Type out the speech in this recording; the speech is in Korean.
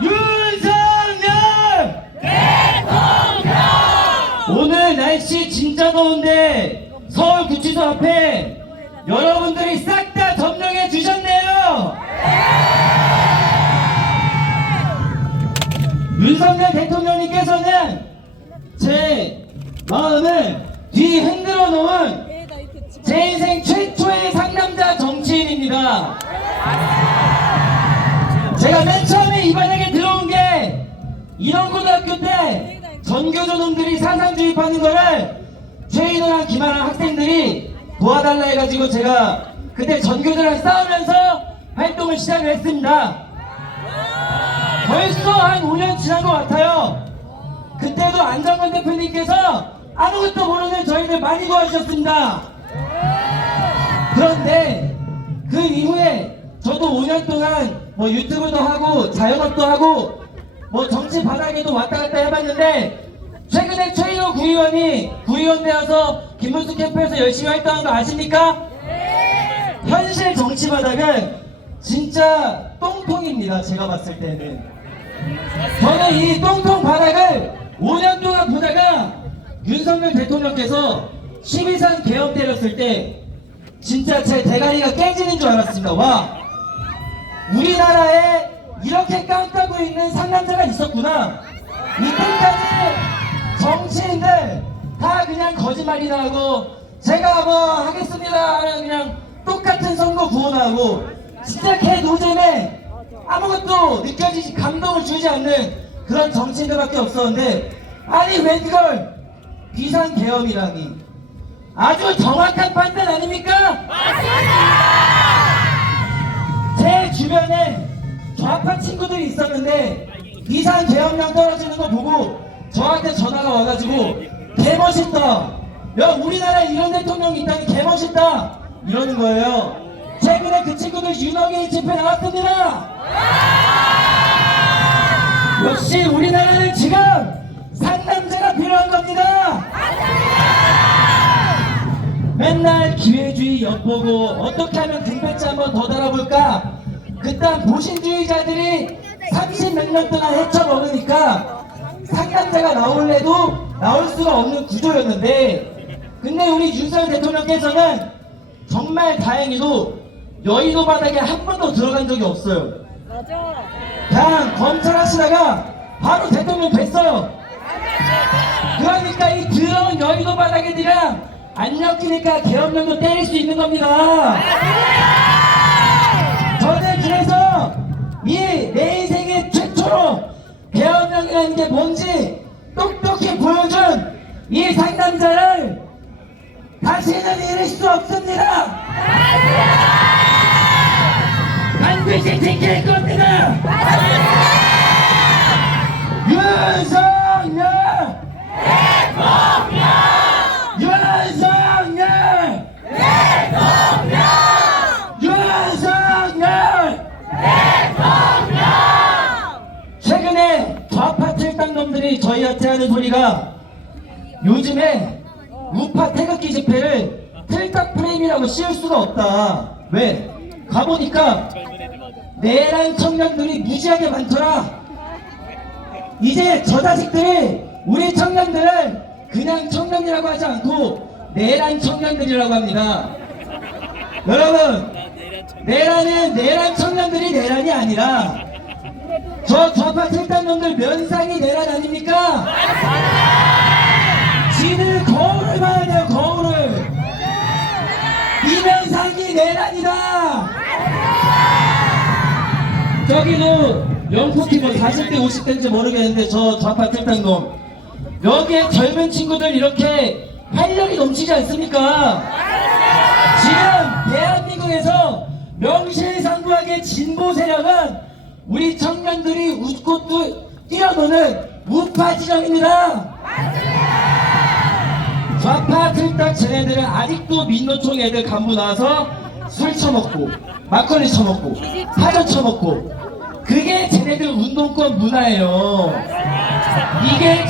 윤석열! 오늘 날씨 진짜 더운데 서울 구치소 앞에 여러분들이 싹 다 점령해 주셨네요. 윤석열 대통령님께서는 제 마음을 뒤 흔들어 놓은 제 인생 최초의 상남자 정치인입니다. 제가 맨 처음에 이 반역에 들어온 게 인원고등학교 때 전교조 놈들이 사상주입하는 거를 최인호랑 김하랑 학생들이 도와달라 해가지고 제가 그때 전교조랑 싸우면서 활동을 시작을 했습니다. 벌써 한 5년 지난 것 같아요. 그때도 안정권 대표님께서 아무것도 모르는 저희들 많이 도와주셨습니다. 그런데 그 이후에 저도 5년 동안 뭐 유튜브도 하고 자영업도 하고 뭐 정치 바닥에도 왔다 갔다 해봤는데 최근에 최인호 구의원이 구의원 되어서 김문수 캠프에서 열심히 활동한 거 아십니까? 현실 정치 바닥은 진짜 똥통입니다. 제가 봤을 때는. 저는 이 똥통 바닥을 5년 동안 보다가 윤석열 대통령께서 12선 개헌 때렸을 때 진짜 제 대가리가 깨지는 줄 알았습니다. 와, 우리나라에 이렇게 깜깜고 있는 상남자가 있었구나. 이때까지 정치인들 다 그냥 거짓말이나 하고 제가 뭐 하겠습니다 하면 그냥 똑같은 선거 구원하고 진짜 개 노잼에 아무것도 느껴지지 감동을 주지 않는 그런 정치인들밖에 없었는데 아니 왜 그걸 비상계엄이라니 아주 정확한 판단 아닙니까? 제 좌파 친구들이 있었는데 이상 계엄령 떨어지는 거 보고 저한테 전화가 와가지고 개멋있다. 야 우리나라에 이런 대통령이 있다니 개멋있다. 이러는 거예요. 최근에 그 친구들 윤석열 집회 나왔습니다. 역시 우리나라는 지금 상남자가 필요한 겁니다. 맨날 기회주의 엿보고 어떻게 하면 등배지 한번 더 달아볼까 그딴 보신주의자들이 30몇 년 동안 헤쳐먹으니까 상남자가 나올래도 나올 수가 없는 구조였는데 근데 우리 윤석열 대통령께서는 정말 다행히도 여의도 바닥에 한 번도 들어간 적이 없어요 맞아. 그냥 검찰 하시다가 바로 대통령 뵀어요 그러니까 이 더러운 여의도 바닥에들이랑 안 엮이니까 계엄령도 때릴 수 있는 겁니다. 이내 인생의 최초로 계엄령이라는 게 뭔지 똑똑히 보여준 이 상남자를 다시는 잃을 수 없습니다. 반드시 지킬 겁니다. 윤석열! 윤석열! 윤석열! 최근에 좌파 탈당 놈들이 저희한테 하는 소리가 요즘에 우파 태극기 집회를 틀딱 프레임이라고 씌울 수가 없다. 왜? 가보니까 내란 청년들이 무지하게 많더라. 이제 저 자식들이 우리 청년들을 그냥 청년이라고 하지 않고 내란 청년들이라고 합니다. 여러분, 내란은 내란 청년들이 내란이 아니라 저 좌파 틀단놈들 면상이 내란 아닙니까? 지들 거울을 봐야 돼요, 거울을. 이 면상이 내란이다! 저기도 영포티 뭐 40대 50대인지 모르겠는데 저 좌파 틀단놈 여기에 젊은 친구들 이렇게 활력이 넘치지 않습니까? 지금 대한민국에서 명실상부하게 진보 세력은 우리 청년들이 웃고 또 뛰어노는 우파 진영입니다. 좌파 틀딱 쟤네들은 아직도 민노총 애들 간부 나와서 술 처먹고 막걸리 처먹고 파전 처먹고 그게 쟤네들 운동권 문화예요. 이게